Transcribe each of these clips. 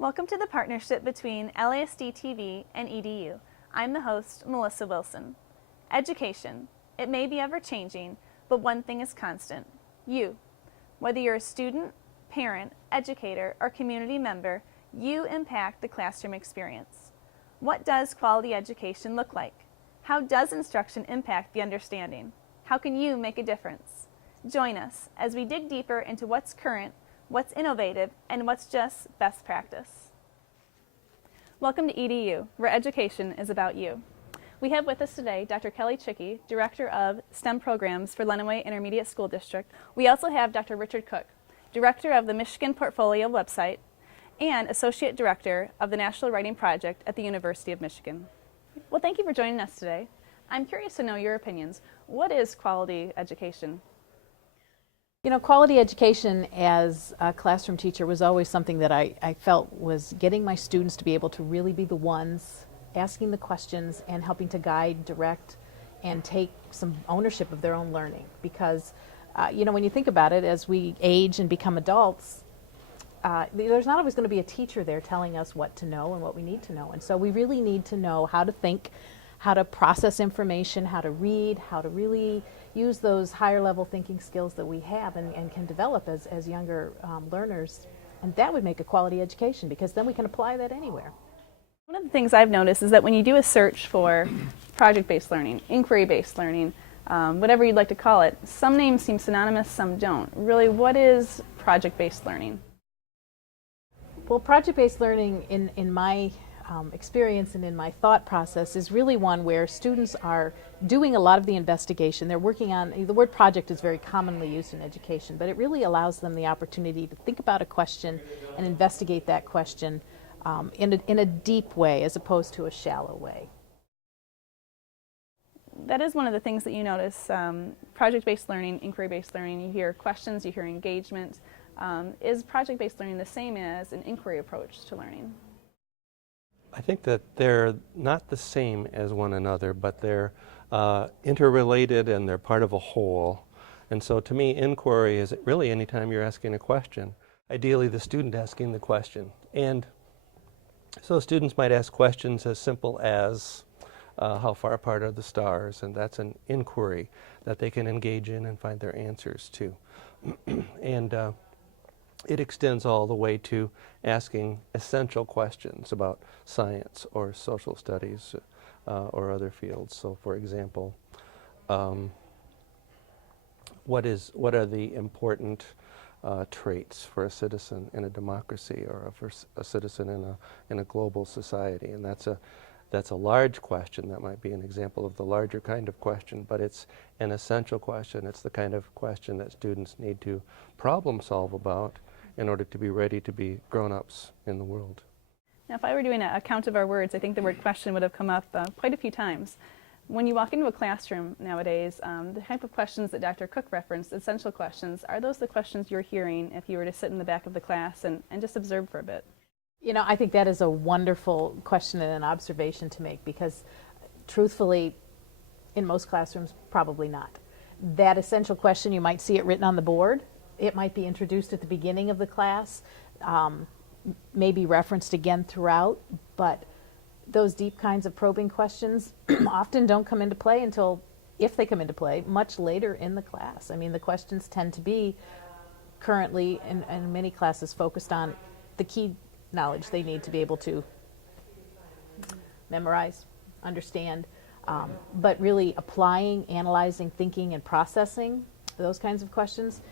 Welcome to the partnership between LASD TV and EDYou. I'm the host, Melissa Wilson. Education. It may be ever-changing, but one thing is constant. You. Whether you're a student, parent, educator, or community member, you impact the classroom experience. What does quality education look like? How does instruction impact the understanding? How can you make a difference? Join us as we dig deeper into what's current, what's innovative, and what's just best practice. Welcome to EDYou, where education is about you. We have with us today Dr. Kelly Chickey, Director of STEM Programs for Lenawee Intermediate School District. We also have Dr. Richard Cook, Director of the Michigan Portfolio website and Associate Director of the National Writing Project at the University of Michigan. Well, thank you for joining us today. I'm curious to know your opinions. What is quality education? You know, quality education as a classroom teacher was always something that I felt was getting my students to be able to really be the ones asking the questions and helping to guide, direct, and take some ownership of their own learning. Because, you know, when you think about it, as we age and become adults, there's not always going to be a teacher there telling us what to know and what we need to know. And so we really need to know how to think, how to process information, how to read, how to really use those higher level thinking skills that we have and can develop as younger learners. And that would make a quality education, because then we can apply that anywhere. One of the things I've noticed is that when you do a search for project-based learning, inquiry-based learning, whatever you'd like to call it, some names seem synonymous, some don't. Really, what is project-based learning? Well, project-based learning in my experience and in my thought process is really one where students are doing a lot of the investigation. They're working on, the word project is very commonly used in education, but it really allows them the opportunity to think about a question and investigate that question in a deep way as opposed to a shallow way. That is one of the things that you notice, project-based learning, inquiry-based learning. You hear questions, you hear engagement. Is project-based learning the same as an inquiry approach to learning? I think that they're not the same as one another, but they're interrelated and they're part of a whole. And so to me, inquiry is really anytime you're asking a question, ideally the student asking the question. And so students might ask questions as simple as how far apart are the stars, and that's an inquiry that they can engage in and find their answers to. And it extends all the way to asking essential questions about science or social studies or other fields. So, for example, what are the important traits for a citizen in a democracy or for a citizen in a global society? And that's a large question. That might be an example of the larger kind of question, but it's an essential question. It's the kind of question that students need to problem solve about in order to be ready to be grown-ups in the world. Now, if I were doing a count of our words, I think the word question would have come up quite a few times. When you walk into a classroom nowadays, the type of questions that Dr. Cook referenced, essential questions, are those the questions you're hearing if you were to sit in the back of the class and just observe for a bit? You know, I think that is a wonderful question and an observation to make, because truthfully, in most classrooms, probably not. That essential question, you might see it written on the board. It might be introduced at the beginning of the class, maybe referenced again throughout, but those deep kinds of probing questions often don't come into play until, if they come into play, much later in the class. I mean, the questions tend to be currently, in many classes, focused on the key knowledge they need to be able to memorize, understand, but really applying, analyzing, thinking, and processing those kinds of questions,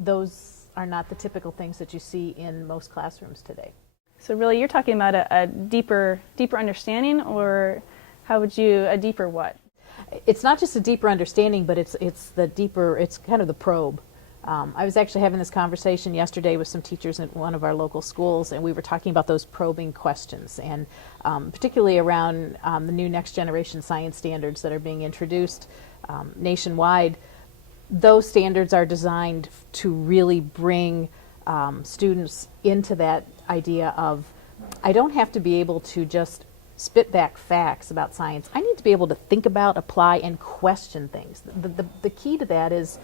those are not the typical things that you see in most classrooms today. So really you're talking about a deeper understanding, or how would you, a deeper what? It's not just a deeper understanding, but it's the deeper, it's kind of the probe. I was actually having this conversation yesterday with some teachers at one of our local schools, and we were talking about those probing questions, and particularly around the new next generation science standards that are being introduced nationwide. Those standards are designed to really bring students into that idea of, I don't have to be able to just spit back facts about science. I need to be able to think about, apply, and question things. The key to that is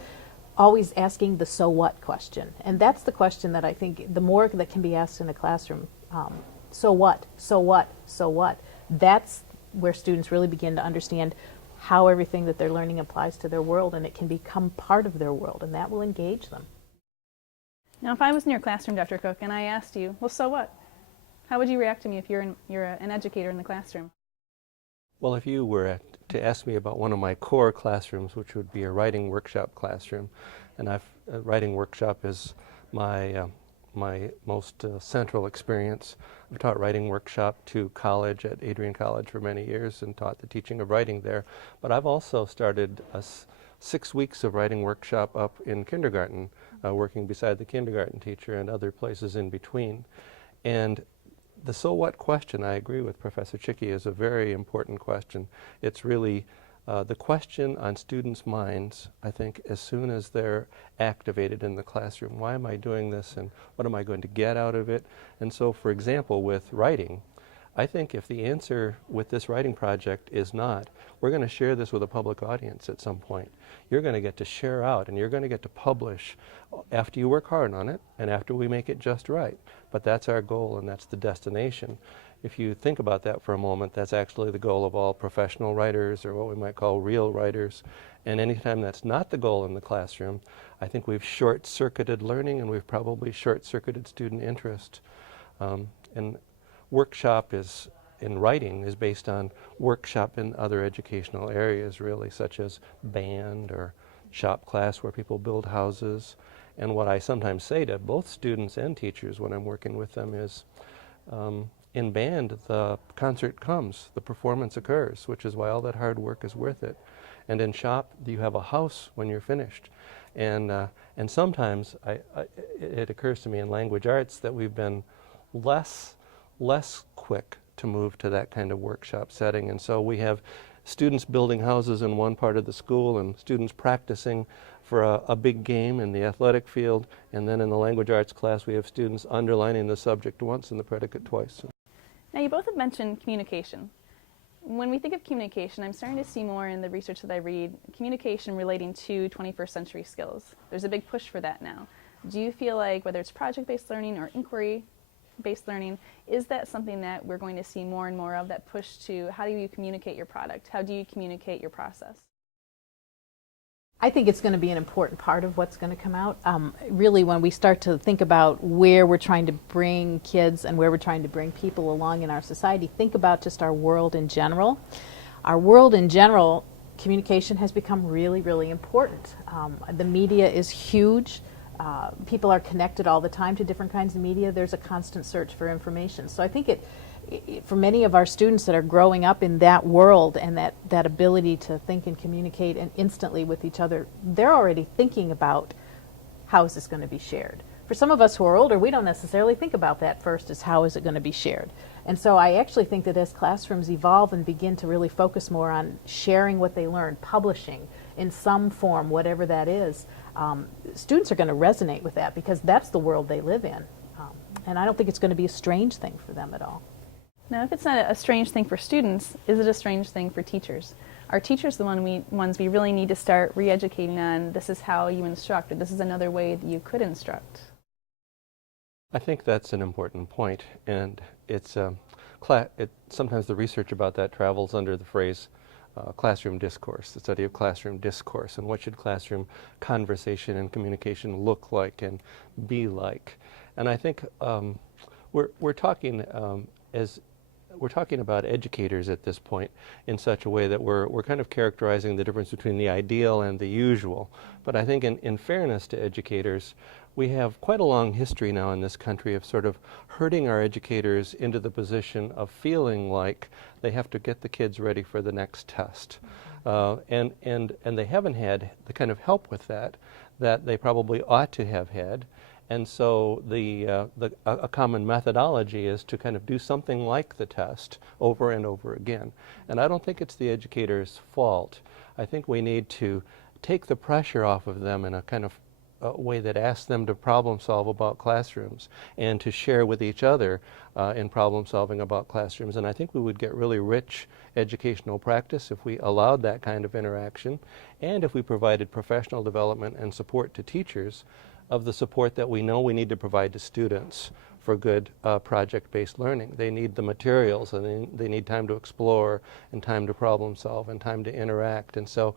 always asking the so what question. And that's the question that I think the more that can be asked in a classroom, So what? So what? So what? That's where students really begin to understand how everything that they're learning applies to their world, and it can become part of their world, and that will engage them. Now, if I was in your classroom, Dr. Cook, and I asked you, well, so what? How would you react to me if you're an educator in the classroom? Well, if you were to ask me about one of my core classrooms, which would be a writing workshop classroom, and a writing workshop is my my most central experience. I've taught writing workshop to college at Adrian College for many years and taught the teaching of writing there. But I've also started 6 weeks of writing workshop up in kindergarten, working beside the kindergarten teacher and other places in between. And the so what question, I agree with Professor Chicky, is a very important question. It's really the question on students' minds, I think, as soon as they're activated in the classroom. Why am I doing this, and what am I going to get out of it? And so, for example, with writing, I think if the answer with this writing project is not, we're going to share this with a public audience at some point. You're going to get to share out, and you're going to get to publish after you work hard on it and after we make it just right. But that's our goal, and that's the destination. If you think about that for a moment, that's actually the goal of all professional writers, or what we might call real writers. And anytime that's not the goal in the classroom, I think we've short-circuited learning, and we've probably short-circuited student interest. And workshop in writing is based on workshop in other educational areas, really, such as band or shop class where people build houses. And what I sometimes say to both students and teachers when I'm working with them is, in band, the concert comes, the performance occurs, which is why all that hard work is worth it. And in shop, you have a house when you're finished. And sometimes it occurs to me in language arts that we've been less quick to move to that kind of workshop setting. And so we have students building houses in one part of the school and students practicing for a big game in the athletic field. And then in the language arts class, we have students underlining the subject once and the predicate twice. Now, you both have mentioned communication. When we think of communication, I'm starting to see more in the research that I read, communication relating to 21st century skills. There's a big push for that now. Do you feel like, whether it's project-based learning or inquiry-based learning, is that something that we're going to see more and more of, that push to how do you communicate your product? How do you communicate your process? I think it's going to be an important part of what's going to come out. Really, when we start to think about where we're trying to bring kids and where we're trying to bring people along in our society, think about just our world in general. Our world in general, communication has become really, really important. The media is huge. People are connected all the time to different kinds of media. There's a constant search for information. So I think for many of our students that are growing up in that world and that ability to think and communicate and instantly with each other, they're already thinking about how is this going to be shared. For some of us who are older, we don't necessarily think about that first, as how is it going to be shared. And so I actually think that as classrooms evolve and begin to really focus more on sharing what they learn, publishing in some form, whatever that is, students are going to resonate with that because that's the world they live in. And I don't think it's going to be a strange thing for them at all. Now, if it's not a strange thing for students, is it a strange thing for teachers? Are teachers the ones we really need to start re-educating on, this is how you instruct, or this is another way that you could instruct? I think that's an important point, and it's sometimes the research about that travels under the phrase classroom discourse, the study of classroom discourse, and what should classroom conversation and communication look like and be like. And I think we're talking about educators at this point in such a way that we're kind of characterizing the difference between the ideal and the usual. But I think in fairness to educators, we have quite a long history now in this country of sort of herding our educators into the position of feeling like they have to get the kids ready for the next test. And they haven't had the kind of help with that they probably ought to have had. And so a common methodology is to kind of do something like the test over and over again. And I don't think it's the educator's fault. I think we need to take the pressure off of them in a kind of way that asks them to problem solve about classrooms and to share with each other in problem solving about classrooms. And I think we would get really rich educational practice if we allowed that kind of interaction, and if we provided professional development and support to teachers of the support that we know we need to provide to students for good project-based learning. They need the materials, and they need time to explore, and time to problem solve, and time to interact. And so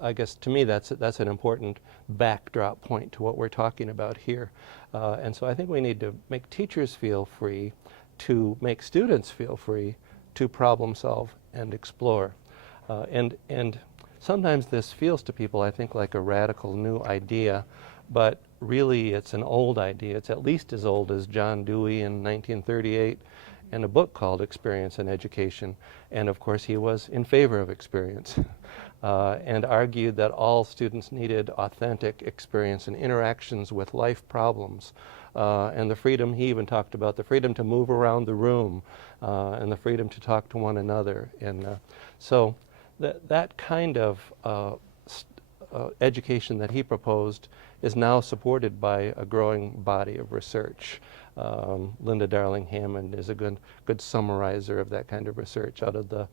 I guess to me that's an important backdrop point to what we're talking about here. And so I think we need to make teachers feel free to make students feel free to problem solve and explore. And sometimes this feels to people, I think, like a radical new idea, but really it's an old idea. It's at least as old as John Dewey in 1938 and a book called Experience in Education. And of course he was in favor of experience and argued that all students needed authentic experience and interactions with life problems. And the freedom, he even talked about the freedom to move around the room and the freedom to talk to one another. And so that kind of education that he proposed is now supported by a growing body of research. Linda Darling Hammond is a good summarizer of that kind of research out of the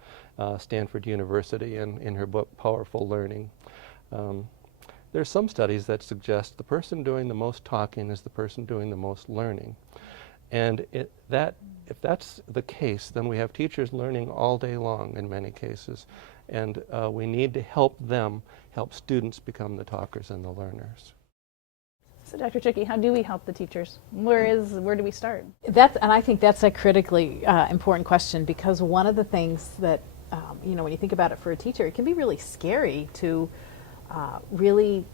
Stanford University in her book Powerful Learning. There's some studies that suggest the person doing the most talking is the person doing the most learning. And if that's the case, then we have teachers learning all day long in many cases. And we need to help students become the talkers and the learners. So Dr. Trickey, how do we help the teachers? Where do we start? And I think that's a critically important question, because one of the things that, when you think about it for a teacher, it can be really scary to really,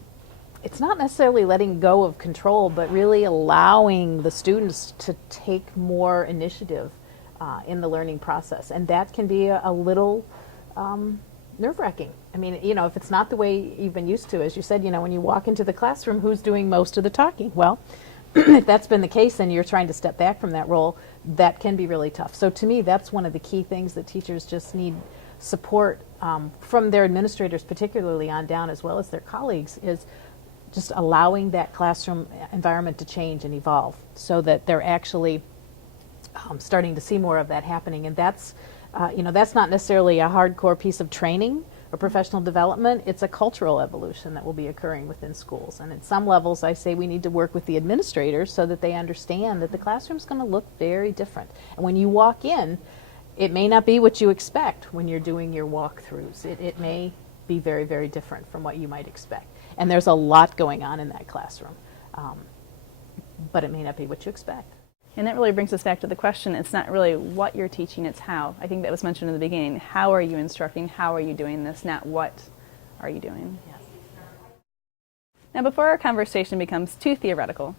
it's not necessarily letting go of control, but really allowing the students to take more initiative in the learning process. And that can be a little nerve-wracking. I mean, if it's not the way you've been used to, as you said, when you walk into the classroom, who's doing most of the talking? Well, if that's been the case and you're trying to step back from that role, that can be really tough. So to me, that's one of the key things that teachers just need support from their administrators, particularly on down, as well as their colleagues, is just allowing that classroom environment to change and evolve so that they're actually starting to see more of that happening. And that's not necessarily a hardcore piece of training or professional development. It's a cultural evolution that will be occurring within schools. And at some levels, I say we need to work with the administrators so that they understand that the classroom's going to look very different. And when you walk in, it may not be what you expect when you're doing your walkthroughs. It may be very, very different from what you might expect. And there's a lot going on in that classroom, but it may not be what you expect. And that really brings us back to the question, it's not really what you're teaching, it's how. I think that was mentioned in the beginning. How are you instructing? How are you doing this? Not what are you doing? Yes. Now, before our conversation becomes too theoretical,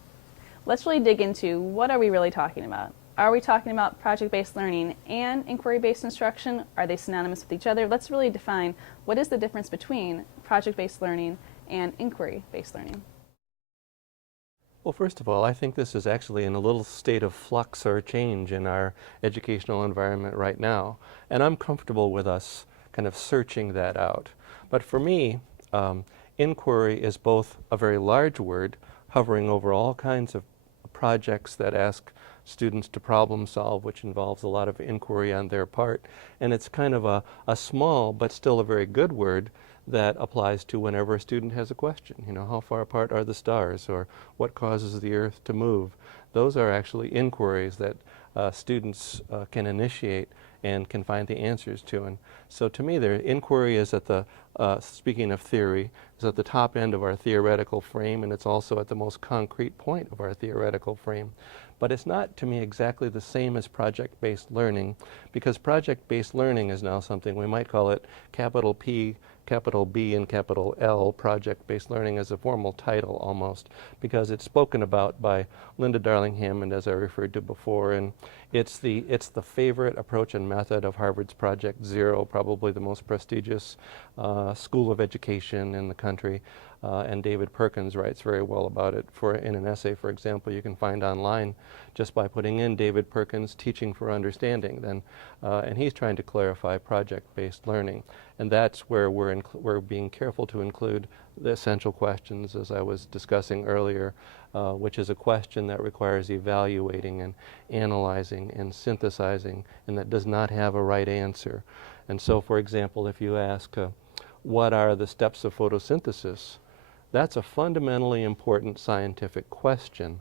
let's really dig into what are we really talking about? Are we talking about project-based learning and inquiry-based instruction? Are they synonymous with each other? Let's really define what is the difference between project-based learning and inquiry-based learning. Well, first of all, I think this is actually in a little state of flux or change in our educational environment right now. And I'm comfortable with us kind of searching that out. But for me, inquiry is both a very large word, hovering over all kinds of projects that ask students to problem solve, which involves a lot of inquiry on their part. And it's kind of a small but still a very good word that applies to whenever a student has a question. How far apart are the stars, or what causes the earth to move? Those are actually inquiries that students can initiate and can find the answers to. And so to me, their inquiry is at the, speaking of theory, is at the top end of our theoretical frame, and it's also at the most concrete point of our theoretical frame. But it's not, to me, exactly the same as project-based learning, because project-based learning is now something, we might call it capital P, capital B, and capital L, project-based learning, as a formal title almost, because it's spoken about by Linda Darling Hammond, as I referred to before, and it's the favorite approach and method of Harvard's Project Zero, probably the most prestigious school of education in the country. And David Perkins writes very well about it in an essay, for example, you can find online just by putting in David Perkins Teaching for Understanding. And he's trying to clarify project-based learning. And that's where we're being careful to include the essential questions, as I was discussing earlier, which is a question that requires evaluating and analyzing and synthesizing, and that does not have a right answer. And so, for example, if you ask, what are the steps of photosynthesis? That's a fundamentally important scientific question,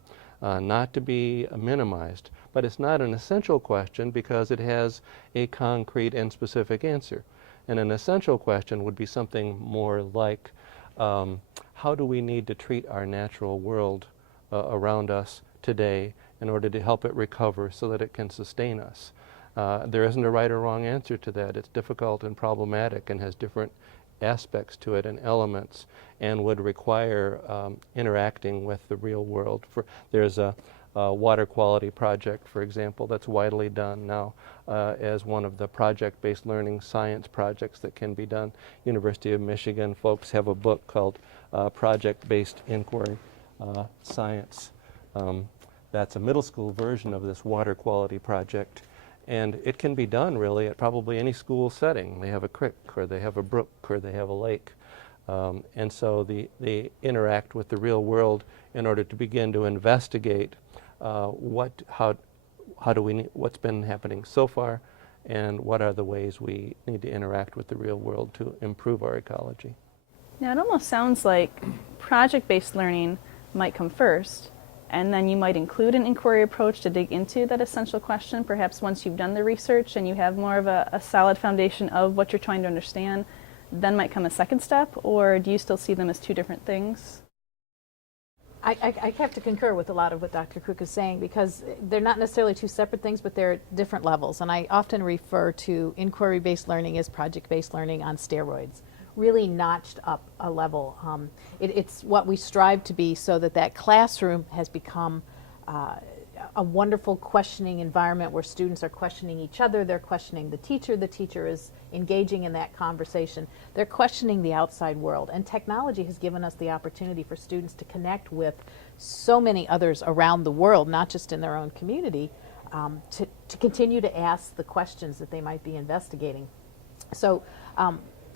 not to be minimized. But it's not an essential question because it has a concrete and specific answer. And an essential question would be something more like, how do we need to treat our natural world around us today in order to help it recover so that it can sustain us? There isn't a right or wrong answer to that. It's difficult and problematic and has different aspects to it and elements, and would require interacting with the real world. There's a water quality project, for example, that's widely done now as one of the project-based learning science projects that can be done. University of Michigan folks have a book called Project-Based Inquiry Science. That's a middle school version of this water quality project. And it can be done really at probably any school setting. They have a creek, or they have a brook, or they have a lake. And so they interact with the real world in order to begin to investigate what's been happening so far, and what are the ways we need to interact with the real world to improve our ecology. Now, it almost sounds like project-based learning might come first, and then you might include an inquiry approach to dig into that essential question, perhaps once you've done the research and you have more of a solid foundation of what you're trying to understand, then might come a second step, or do you still see them as two different things? I have to concur with a lot of what Dr. Cook is saying, because they're not necessarily two separate things, but they're at different levels. And I often refer to inquiry-based learning as project-based learning on steroids, really notched up a level. It's what we strive to be, so that classroom has become a wonderful questioning environment where students are questioning each other, they're questioning the teacher is engaging in that conversation, they're questioning the outside world. And technology has given us the opportunity for students to connect with so many others around the world, not just in their own community, to continue to ask the questions that they might be investigating. So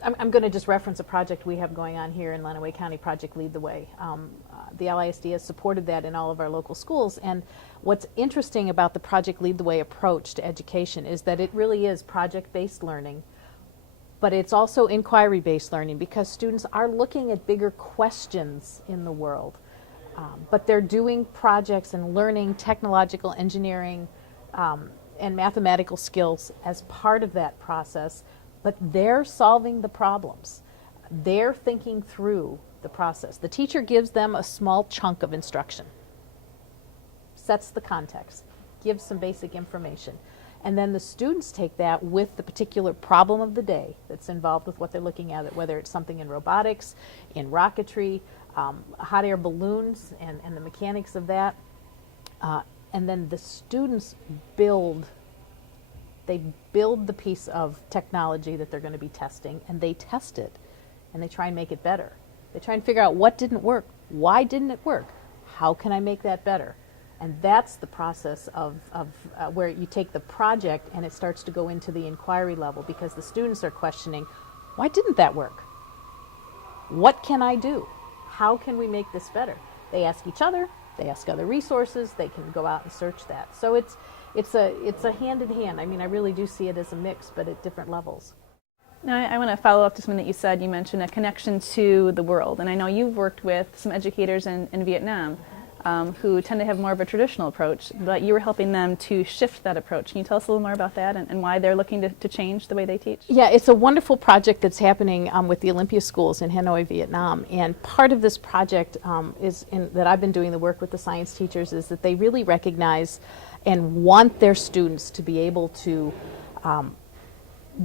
I'm going to just reference a project we have going on here in Lenawee County, Project Lead the Way. The LISD has supported that in all of our local schools, and what's interesting about the Project Lead the Way approach to education is that it really is project-based learning, but it's also inquiry-based learning, because students are looking at bigger questions in the world, but they're doing projects and learning technological engineering and mathematical skills as part of that process. But they're solving the problems. They're thinking through the process. The teacher gives them a small chunk of instruction, sets the context, gives some basic information. And then the students take that with the particular problem of the day that's involved with what they're looking at, whether it's something in robotics, in rocketry, hot air balloons, and the mechanics of that. And then the students build the piece of technology that they're going to be testing, and they test it, and they try and make it better. They try and figure out what didn't work, why didn't it work, how can I make that better? And that's the process of where you take the project and it starts to go into the inquiry level, because the students are questioning, why didn't that work? What can I do? How can we make this better? They ask each other, they ask other resources, they can go out and search that. So it's a hand in hand. I mean, I really do see it as a mix, but at different levels. Now, I want to follow up to something that you said. You mentioned a connection to the world, and I know you've worked with some educators in Vietnam who tend to have more of a traditional approach, but you were helping them to shift that approach. Can you tell us a little more about that and why they're looking to change the way they teach? Yeah, it's a wonderful project that's happening with the Olympia schools in Hanoi, Vietnam. And part of this project that I've been doing the work with the science teachers is that they really recognize and want their students to be able to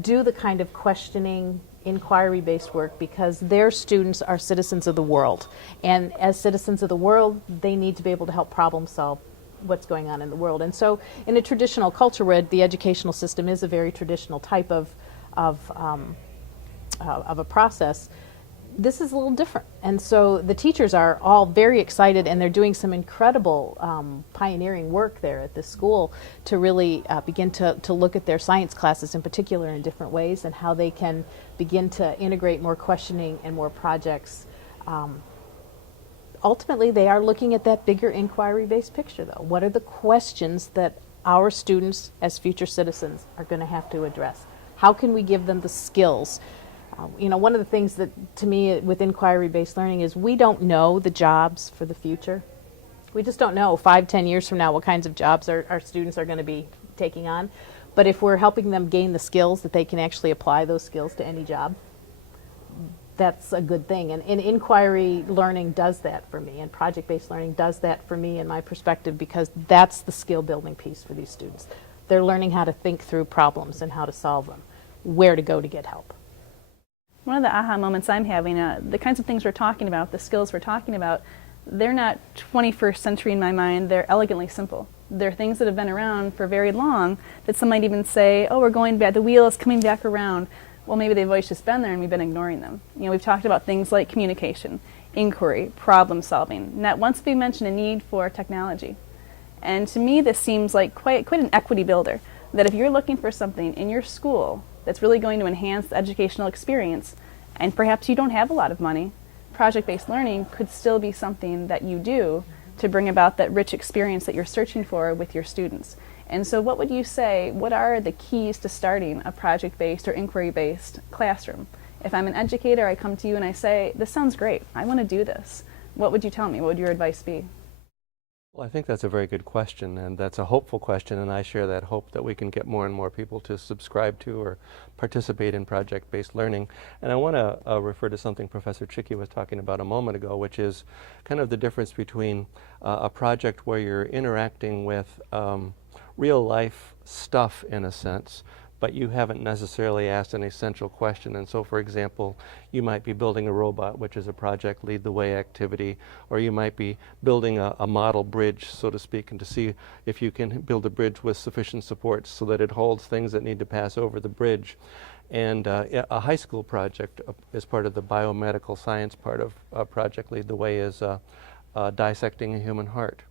do the kind of questioning, inquiry-based work, because their students are citizens of the world. And as citizens of the world, they need to be able to help problem solve what's going on in the world. And so in a traditional culture where the educational system is a very traditional type of a process, this is a little different. And so the teachers are all very excited, and they're doing some incredible pioneering work there at this school to really begin to look at their science classes in particular in different ways, and how they can begin to integrate more questioning and more projects. Ultimately, they are looking at that bigger inquiry-based picture, though. What are the questions that our students as future citizens are going to have to address? How can we give them the skills? One of the things that, to me, with inquiry-based learning is we don't know the jobs for the future. We just don't know 5-10 years from now what kinds of jobs our students are going to be taking on. But if we're helping them gain the skills that they can actually apply those skills to any job, that's a good thing. And inquiry learning does that for me, and project-based learning does that for me in my perspective, because that's the skill building piece for these students. They're learning how to think through problems and how to solve them, where to go to get help. One of the aha moments I'm having, the kinds of things we're talking about, the skills we're talking about, they're not 21st century in my mind, they're elegantly simple. They're things that have been around for very long, that some might even say, oh, we're going back, the wheel is coming back around. Well, maybe they've always just been there and we've been ignoring them. You know, we've talked about things like communication, inquiry, problem solving. Not once have we mentioned a need for technology. And to me, this seems like quite an equity builder, that if you're looking for something in your school that's really going to enhance the educational experience, and perhaps you don't have a lot of money, project-based learning could still be something that you do to bring about that rich experience that you're searching for with your students. And so what would you say, what are the keys to starting a project-based or inquiry-based classroom? If I'm an educator, I come to you and I say, this sounds great, I want to do this. What would you tell me? What would your advice be? Well, I think that's a very good question, and that's a hopeful question, and I share that hope that we can get more and more people to subscribe to or participate in project-based learning. And I want to refer to something Professor Chicky was talking about a moment ago, which is kind of the difference between a project where you're interacting with real-life stuff, in a sense, but you haven't necessarily asked an essential question. And so, for example, you might be building a robot, which is a project lead the way activity, or you might be building a model bridge, so to speak, and to see if you can build a bridge with sufficient supports so that it holds things that need to pass over the bridge. And a high school project as part of the biomedical science part of Project Lead the Way is dissecting a human heart.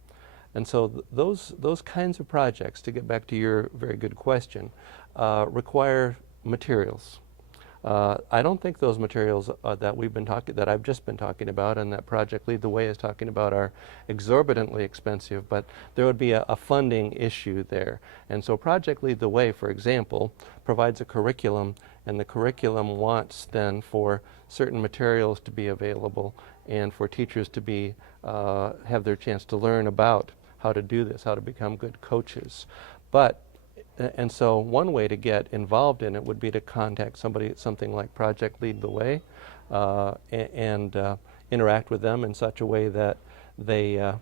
And so those kinds of projects, to get back to your very good question, require materials. I don't think those materials that I've just been talking about and that Project Lead the Way is talking about are exorbitantly expensive, but there would be a funding issue there. And so Project Lead the Way, for example, provides a curriculum, and the curriculum wants then for certain materials to be available and for teachers to be have their chance to learn about how to do this, how to become good coaches. And so one way to get involved in it would be to contact somebody at something like Project Lead the Way and interact with them in such a way that they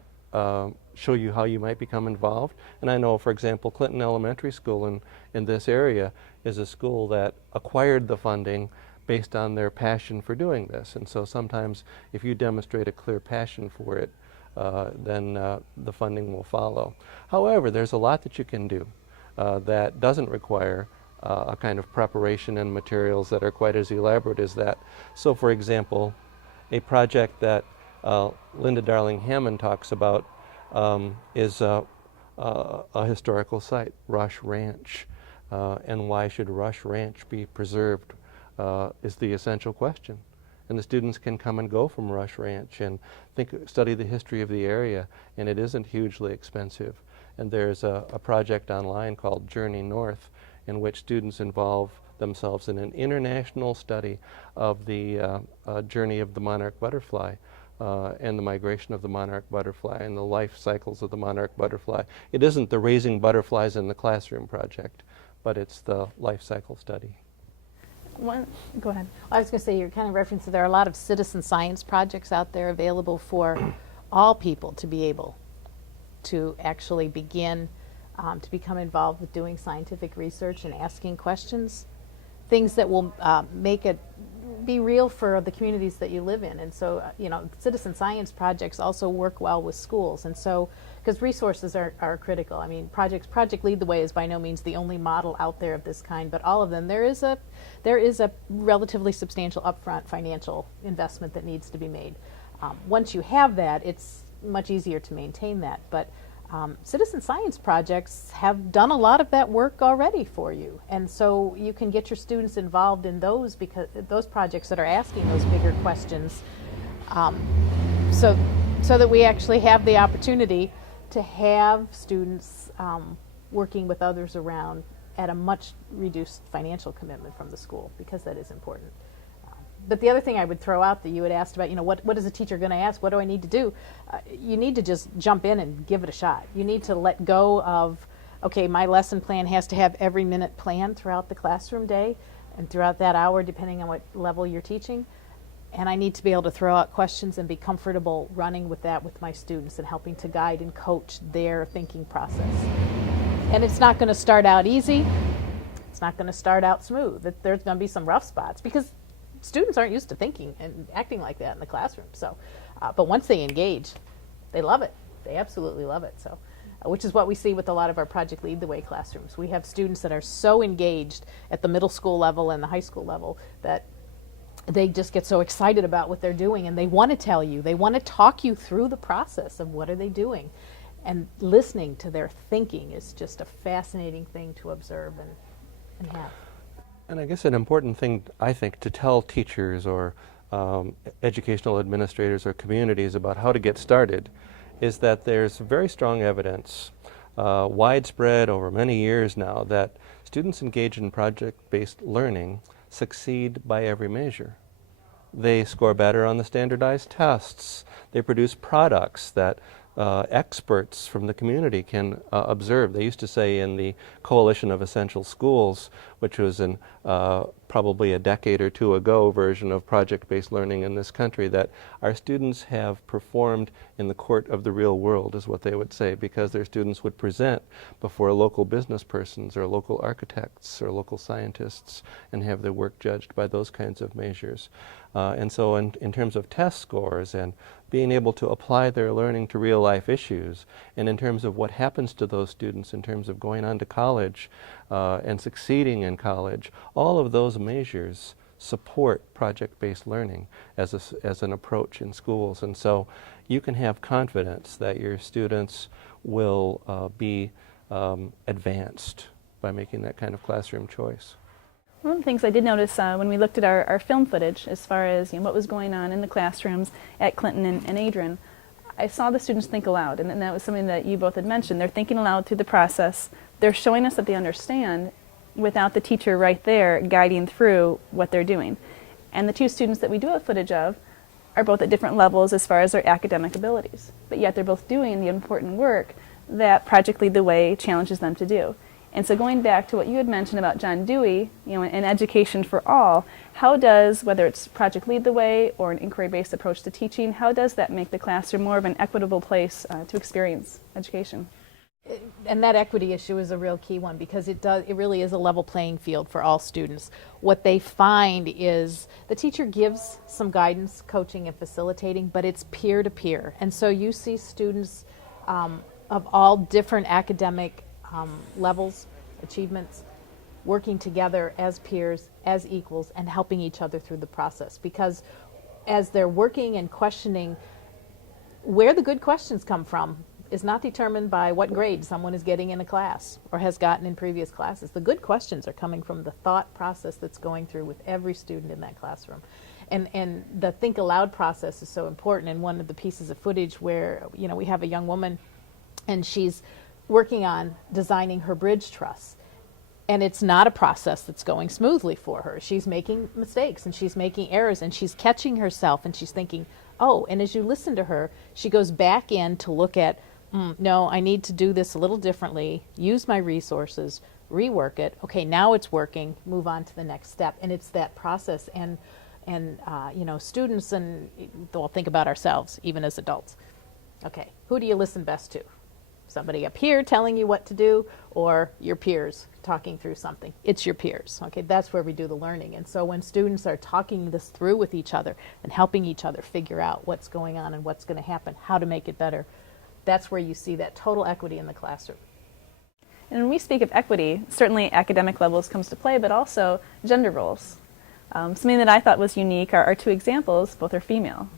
show you how you might become involved. And I know, for example, Clinton Elementary School in this area is a school that acquired the funding based on their passion for doing this. And so sometimes if you demonstrate a clear passion for it, then the funding will follow. However, there's a lot that you can do that doesn't require a kind of preparation and materials that are quite as elaborate as that. So, for example, a project that Linda Darling Hammond talks about is a historical site, Rush Ranch. And why should Rush Ranch be preserved is the essential question. And the students can come and go from Rush Ranch and study the history of the area, and it isn't hugely expensive. And there's a project online called Journey North, in which students involve themselves in an international study of the journey of the monarch butterfly and the migration of the monarch butterfly and the life cycles of the monarch butterfly. It isn't the raising butterflies in the classroom project, but it's the life cycle study. Go ahead. I was going to say, you're kind of referencing there are a lot of citizen science projects out there available for all people to be able to actually begin to become involved with doing scientific research and asking questions, things that will make it be real for the communities that you live in. And so, you know, citizen science projects also work well with schools. And so, because resources are critical. I mean, Project Lead the Way is by no means the only model out there of this kind, but all of them, there is a relatively substantial upfront financial investment that needs to be made. Once you have that, it's much easier to maintain that. But citizen science projects have done a lot of that work already for you, and so you can get your students involved in those, because those projects that are asking those bigger questions, so that we actually have the opportunity to have students working with others around at a much reduced financial commitment from the school, because that is important. But the other thing I would throw out that you had asked about, what is a teacher going to ask? What do I need to do? You need to just jump in and give it a shot. You need to let go of, okay, my lesson plan has to have every minute planned throughout the classroom day and throughout that hour, depending on what level you're teaching. And I need to be able to throw out questions and be comfortable running with that with my students and helping to guide and coach their thinking process. And it's not going to start out easy. It's not going to start out smooth. There's going to be some rough spots because students aren't used to thinking and acting like that in the classroom. So, but once they engage, they love it. They absolutely love it. So, which is what we see with a lot of our Project Lead the Way classrooms. We have students that are so engaged at the middle school level and the high school level that they just get so excited about what they're doing, and they want to tell you. They want to talk you through the process of what are they doing. And listening to their thinking is just a fascinating thing to observe and have. And I guess an important thing, I think, to tell teachers or educational administrators or communities about how to get started is that there's very strong evidence, widespread over many years now, that students engaged in project-based learning succeed by every measure. They score better on the standardized tests. They produce products that experts from the community can observe. They used to say in the Coalition of Essential Schools, which was an probably a decade or two ago version of project-based learning in this country, that our students have performed in the court of the real world, is what they would say, because their students would present before local business persons or local architects or local scientists and have their work judged by those kinds of measures. And so in terms of test scores and being able to apply their learning to real life issues, and in terms of what happens to those students in terms of going on to college and succeeding in college, all of those measures support project-based learning as an approach in schools. And so you can have confidence that your students will be advanced by making that kind of classroom choice. One of the things I did notice when we looked at our film footage as far as what was going on in the classrooms at Clinton and Adrian, I saw the students think aloud, and that was something that you both had mentioned. They're thinking aloud through the process. They're showing us that they understand without the teacher right there guiding through what they're doing. And the two students that we do have footage of are both at different levels as far as their academic abilities, but yet they're both doing the important work that Project Lead the Way challenges them to do. And so going back to what you had mentioned about John Dewey, and education for all, how does, whether it's Project Lead the Way or an inquiry-based approach to teaching, how does that make the classroom more of an equitable place to experience education? And that equity issue is a real key one, because it really is a level playing field for all students. What they find is the teacher gives some guidance, coaching, and facilitating, but it's peer-to-peer. And so you see students of all different academic levels, achievements, working together as peers, as equals, and helping each other through the process. Because as they're working and questioning, where the good questions come from is not determined by what grade someone is getting in a class or has gotten in previous classes. The good questions are coming from the thought process that's going through with every student in that classroom. And the think aloud process is so important. And one of the pieces of footage where we have a young woman and she's working on designing her bridge truss. And it's not a process that's going smoothly for her. She's making mistakes and she's making errors and she's catching herself and she's thinking, oh, and as you listen to her, she goes back in to look at, no, I need to do this a little differently, use my resources, rework it. Okay, now it's working, move on to the next step. And it's that process. And students, and we'll think about ourselves, even as adults. Okay, who do you listen best to? Somebody up here telling you what to do, or your peers talking through something? It's your peers. Okay, that's where we do the learning. And so when students are talking this through with each other and helping each other figure out what's going on and what's going to happen, how to make it better, that's where you see that total equity in the classroom. And when we speak of equity, certainly academic levels comes to play, but also gender roles. Something that I thought was unique are two examples. Both are female.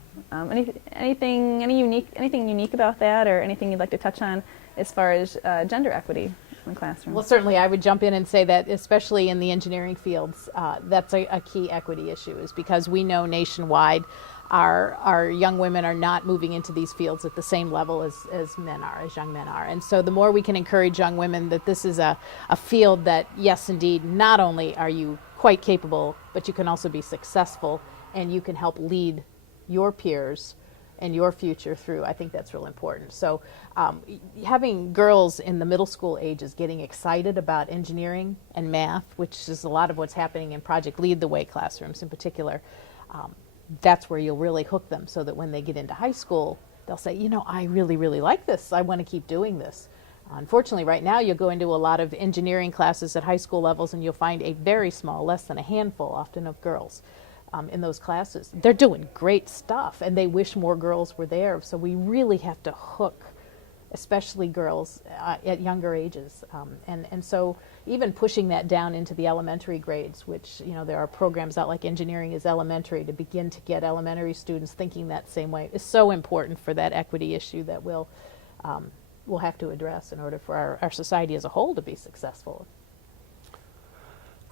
Anything unique about that, or anything you'd like to touch on as far as gender equity in the classroom? Well, certainly I would jump in and say that, especially in the engineering fields, that's a key equity issue, is because we know nationwide our young women are not moving into these fields at the same level as men are, as young men are. And so the more we can encourage young women that this is a field that, yes, indeed, not only are you quite capable, but you can also be successful and you can help lead your peers and your future through. I think that's real important. So having girls in the middle school ages getting excited about engineering and math, which is a lot of what's happening in Project Lead the Way classrooms in particular, that's where you'll really hook them so that when they get into high school, they'll say, you know, I really, really like this. I want to keep doing this. Unfortunately, right now you'll go into a lot of engineering classes at high school levels and you'll find a very small, less than a handful often of girls in those classes. They're doing great stuff and they wish more girls were there. So we really have to hook, especially girls at younger ages. And so even pushing that down into the elementary grades, which, you know, there are programs out like Engineering is Elementary to begin to get elementary students thinking that same way, is so important for that equity issue that we'll have to address in order for our society as a whole to be successful.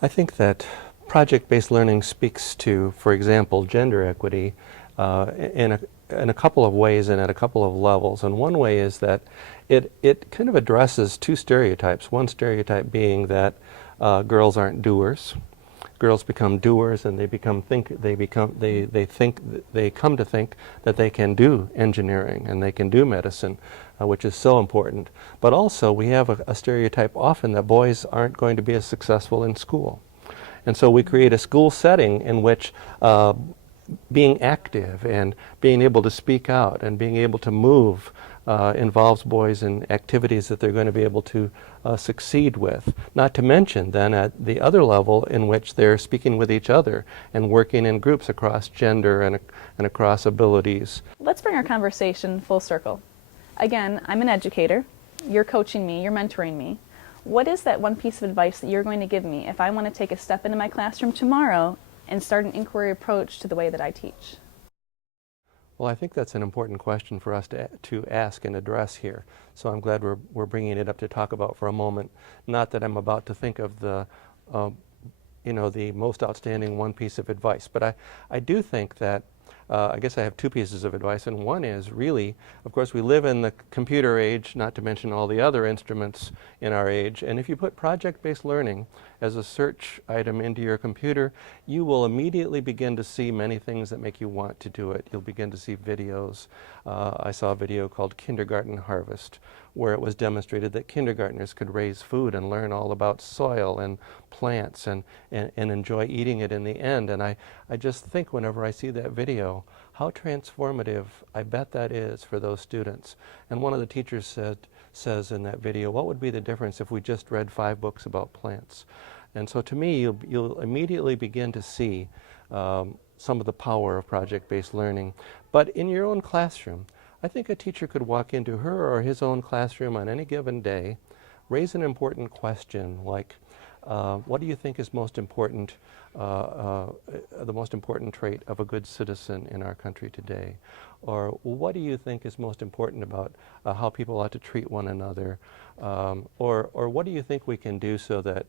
I think that project-based learning speaks to, for example, gender equity in a couple of ways and at a couple of levels. And one way is that it kind of addresses two stereotypes. One stereotype being that girls aren't doers. Girls become doers, and they come to think that they can do engineering and they can do medicine, which is so important. But also we have a stereotype often that boys aren't going to be as successful in school. And so we create a school setting in which being active and being able to speak out and being able to move involves boys in activities that they're going to be able to succeed with. Not to mention then at the other level in which they're speaking with each other and working in groups across gender and across abilities. Let's bring our conversation full circle. Again, I'm an educator. You're coaching me, you're mentoring me. What is that one piece of advice that you're going to give me if I want to take a step into my classroom tomorrow and start an inquiry approach to the way that I teach? Well, I think that's an important question for us to ask and address here. So I'm glad we're bringing it up to talk about for a moment. Not that I'm about to think of the most outstanding one piece of advice, but I do think that I guess I have two pieces of advice, and one is really, of course, we live in the computer age, not to mention all the other instruments in our age, and if you put project-based learning as a search item into your computer, you will immediately begin to see many things that make you want to do it. You'll begin to see videos. I saw a video called Kindergarten Harvest, where it was demonstrated that kindergartners could raise food and learn all about soil and plants and enjoy eating it in the end. And I just think whenever I see that video, how transformative I bet that is for those students. And one of the teachers says in that video, what would be the difference if we just read 5 books about plants? And so to me, you'll immediately begin to see some of the power of project-based learning. But in your own classroom, I think a teacher could walk into her or his own classroom on any given day, raise an important question like, what do you think is most important, the most important trait of a good citizen in our country today? Or what do you think is most important about how people ought to treat one another? Or what do you think we can do so that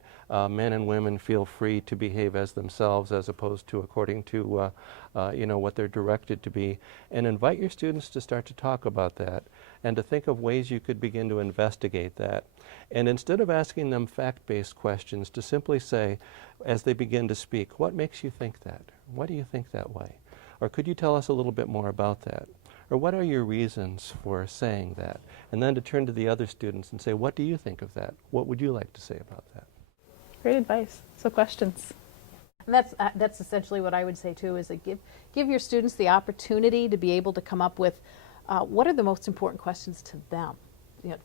men and women feel free to behave as themselves as opposed to according to what they're directed to be? And invite your students to start to talk about that and to think of ways you could begin to investigate that. And instead of asking them fact-based questions, to simply say, as they begin to speak, what makes you think that? Why do you think that way? Or could you tell us a little bit more about that? Or what are your reasons for saying that? And then to turn to the other students and say, what do you think of that? What would you like to say about that? Great advice. So questions. And that's essentially what I would say too, is that give your students the opportunity to be able to come up with what are the most important questions to them.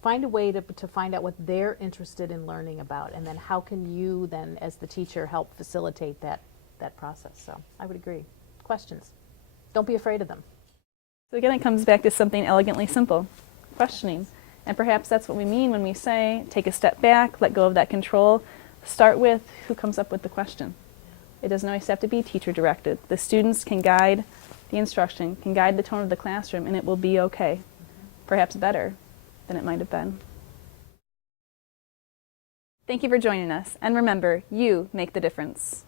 Find a way to find out what they're interested in learning about, and then how can you then, as the teacher, help facilitate that process. So I would agree. Questions. Don't be afraid of them. So again, it comes back to something elegantly simple, questioning. And perhaps that's what we mean when we say, take a step back, let go of that control. Start with who comes up with the question. It doesn't always have to be teacher-directed. The students can guide the instruction, can guide the tone of the classroom, and it will be okay. Perhaps better than it might have been. Thank you for joining us, and remember, you make the difference.